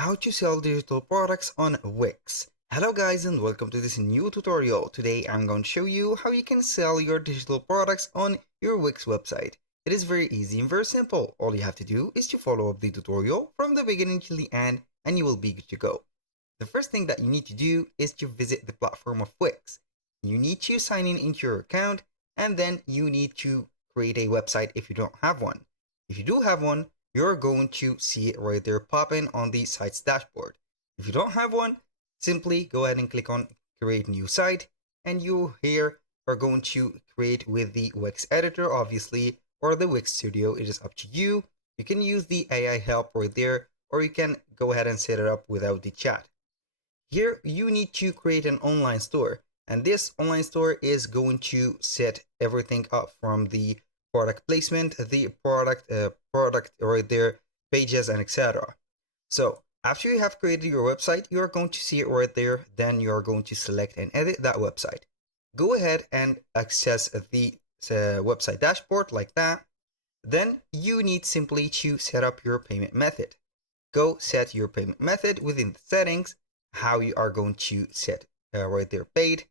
how to sell digital products on Wix. Hello guys and welcome to this new tutorial. Today I'm going to show you how you can sell your digital products on your Wix website. It is very easy and very simple. All you have to do is to follow up the tutorial from the beginning till the end and you will be good to go. The first thing that you need to do is to visit the platform of Wix. You need to sign in into your account and then you need to create a website if you don't have one. If you do have one, you're going to see it right there popping on the site's dashboard. If you don't have one, simply go ahead and click on create new site and you here are going to create with the Wix editor obviously or the Wix Studio. It is up to you. You can use the AI help right there or you can go ahead and set it up without the chat. Here you need to create an online store and this online store is going to set everything up from the product placement, the product right there, pages and etc. So after you have created your website, you are going to see it right there. Then you are going to select and edit that website. Go ahead and access the website dashboard like that. Then you need simply to set up your payment method. Go set your payment method within the settings, how you are going to set right there paid.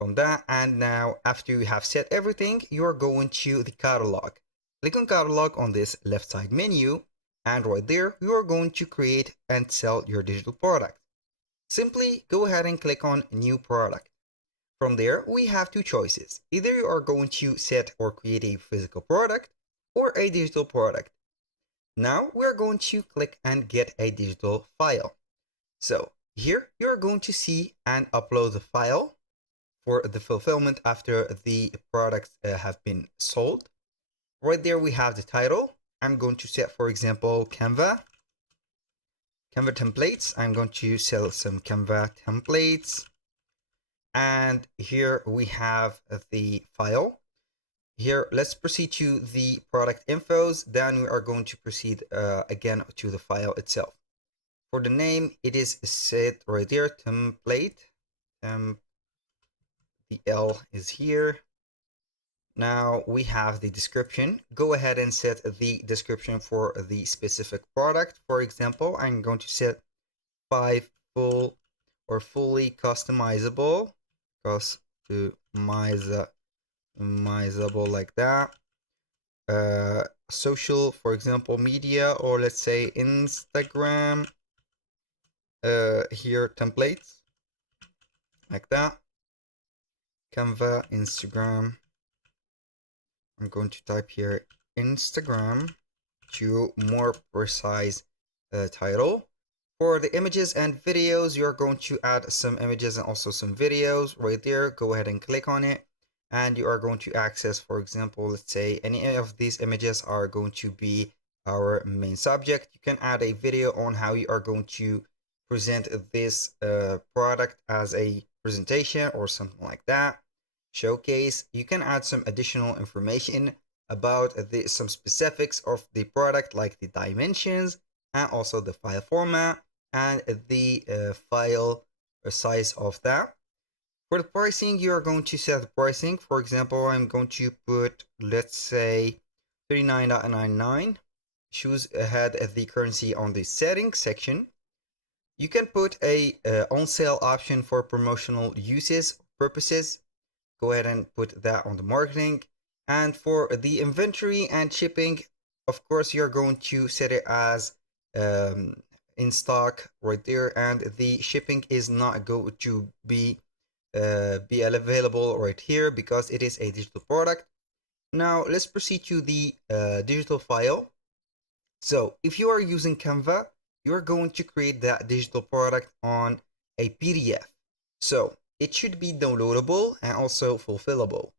From that, and now after you have set everything, you are going to the catalog. Click on catalog on this left side menu and right there you are going to create and sell your digital product. Simply go ahead and click on new product. From there we have two choices. Either you are going to set or create a physical product or a digital product. Now we are going to click and get a digital file. So here you are going to see and upload the file for the fulfillment after the products have been sold. Right there we have the title. I'm going to set, for example, Canva templates. I'm going to sell some Canva templates. And here we have the file. Here, let's proceed to the product infos. Then we are going to proceed again to the file itself. For the name, it is set right there, template. The L is here. Now we have the description. Go ahead and set the description for the specific product. For example, I'm going to set 5 full or fully customizable like that. Social, for example, media, or let's say Instagram. Here templates like that. Canva, Instagram. I'm going to type here Instagram to more precise title. For the images and videos, you're going to add some images and also some videos right there. Go ahead and click on it and you are going to access, for example, let's say any of these images are going to be our main subject. You can add a video on how you are going to present this product as a presentation or something like that. Showcase. You can add some additional information about some specifics of the product like the dimensions and also the file format and the file size of that. For the pricing, you are going to set the pricing. For example, I'm going to put, let's say, $39.99. Choose ahead of the currency on the settings section. You can put a on sale option for promotional uses purposes. Go ahead and put that on the marketing. And for the inventory and shipping, of course, you're going to set it as in stock right there, and the shipping is not going to be available right here because it is a digital product. Now let's proceed to the digital file. So if you are using Canva, you're going to create that digital product on a PDF. So it should be downloadable and also fulfillable.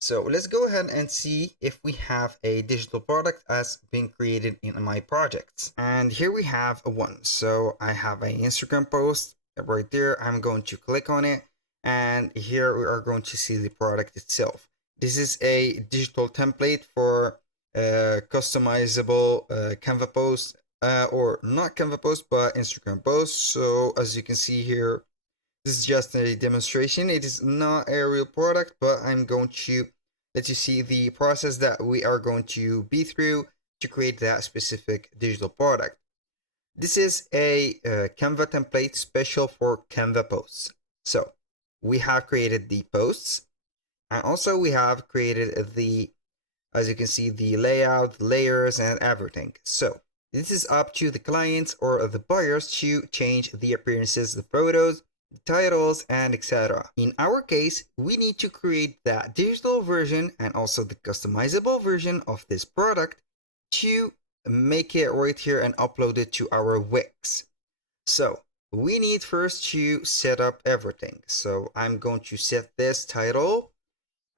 So let's go ahead and see if we have a digital product as being created in my projects. And here we have one. So I have an Instagram post right there. I'm going to click on it and here we are going to see the product itself. This is a digital template for customizable Canva posts or not Canva posts but Instagram posts. So as you can see here, this is just a demonstration. It is not a real product, but I'm going to let you see the process that we are going to be through to create that specific digital product. This is a Canva template special for Canva posts. So we have created the posts, and also we have created the, as you can see, the layout, the layers, and everything. So this is up to the clients or the buyers to change the appearances, the photos, the titles, and etc. In our case, we need to create that digital version and also the customizable version of this product to make it right here and upload it to our Wix. So we need first to set up everything. So I'm going to set this title,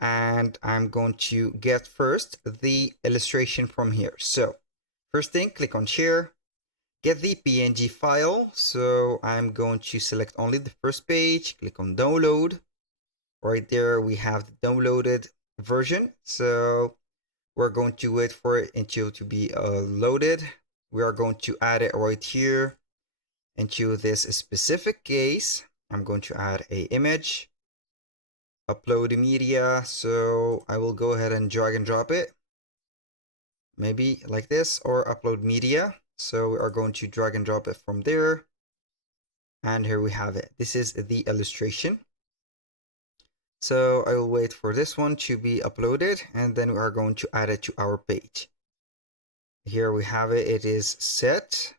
and I'm going to get first the illustration from here. So first thing, click on share, get the PNG file. So I'm going to select only the first page, click on download. Right there we have the downloaded version. So we're going to wait for it until to be loaded. We are going to add it right here into this specific case. I'm going to add a image, upload media. So I will go ahead and drag and drop it, maybe like this, or upload media. So we are going to drag and drop it from there, and here we have it. This is the illustration. So I will wait for this one to be uploaded, and then we are going to add it to our page. Here we have it. It is set.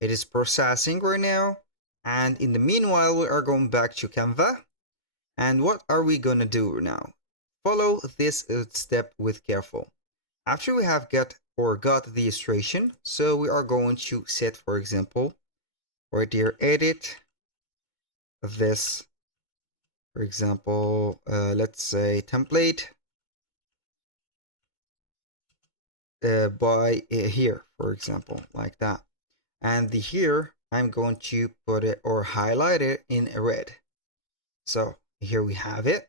It is processing right now, and in the meanwhile we are going back to Canva. And what are we gonna do now? Follow this step with careful. After we have got the illustration, so we are going to set, for example, right here, edit this, for example, let's say template by here, for example, like that. And the here, I'm going to put it or highlight it in red. So here we have it.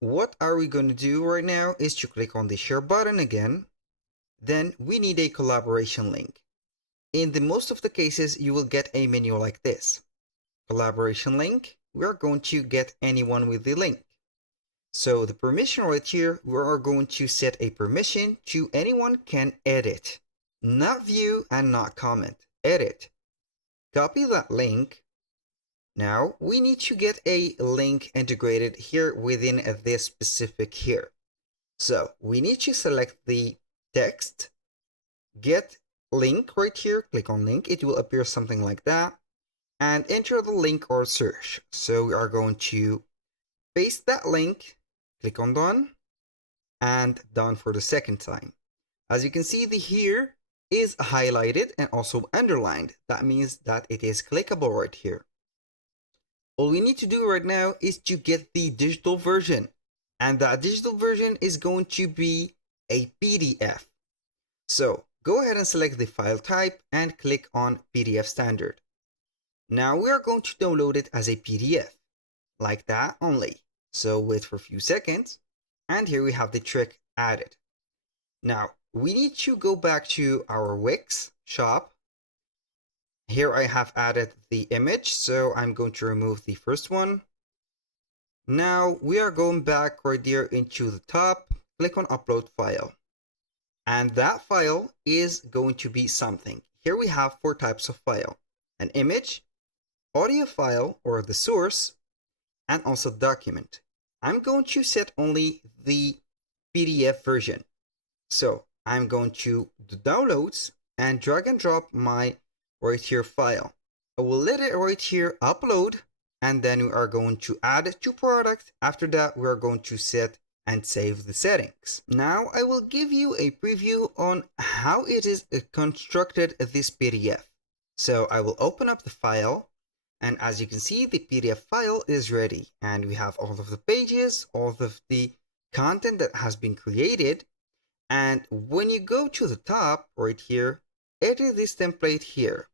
What are we going to do right now is to click on the share button again. Then we need a collaboration link. In the most of the cases, you will get a menu like this. Collaboration link, we are going to get anyone with the link. So the permission right here, we are going to set a permission to anyone can edit, not view and not comment, edit. Copy that link. Now we need to get a link integrated here within this specific here. So we need to select the text, get link right here, click on link, it will appear something like that, and enter the link or search. So we are going to paste that link, click on done, and done for the second time. As you can see, the here is highlighted and also underlined. That means that it is clickable right here. All we need to do right now is to get the digital version, and that digital version is going to be a PDF. So go ahead and select the file type and click on PDF standard. Now we are going to download it as a PDF, like that only. So wait for a few seconds, and here we have the trick added. Now we need to go back to our Wix shop. Here I have added the image, so I'm going to remove the first one. Now we are going back right there into the top, click on upload file. And that file is going to be something. Here we have 4 types of file: an image, audio file or the source, and also document. I'm going to set only the PDF version. So I'm going to the downloads and drag and drop my right here file. I will let it right here upload, and then we are going to add it to product. After that, we are going to set and save the settings. Now I will give you a preview on how it is constructed this PDF. So I will open up the file, and as you can see, the PDF file is ready, and we have all of the pages, all of the content that has been created. And when you go to the top right here, edit this template here.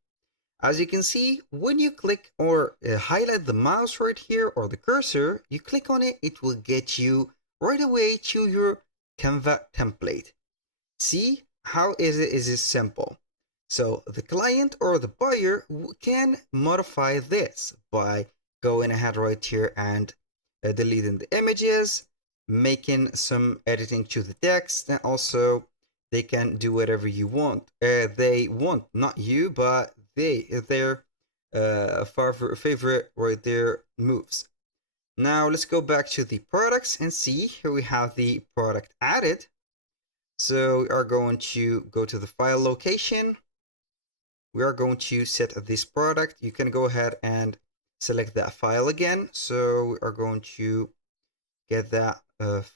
As you can see, when you click or highlight the mouse right here or the cursor, you click on it, it will get you right away to your Canva template. See how is it simple. So the client or the buyer can modify this by going ahead right here and deleting the images, making some editing to the text, and also they can do whatever you want. They want, not you, but their favorite or their moves. Now let's go back to the products and see. Here we have the product added. So we are going to go to the file location. We are going to set this product. You can go ahead and select that file again. So we are going to get that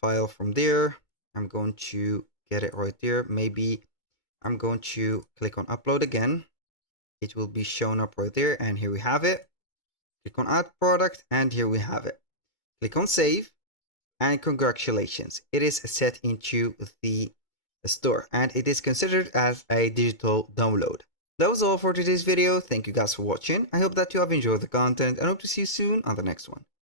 file from there. I'm going to get it right there. Maybe I'm going to click on upload again. It will be shown up right there, and here we have it. Click on add product, and here we have it. Click on save, and congratulations, it is set into the store and it is considered as a digital download. That was all for today's video. Thank you guys for watching. I hope that you have enjoyed the content and hope to see you soon on the next one.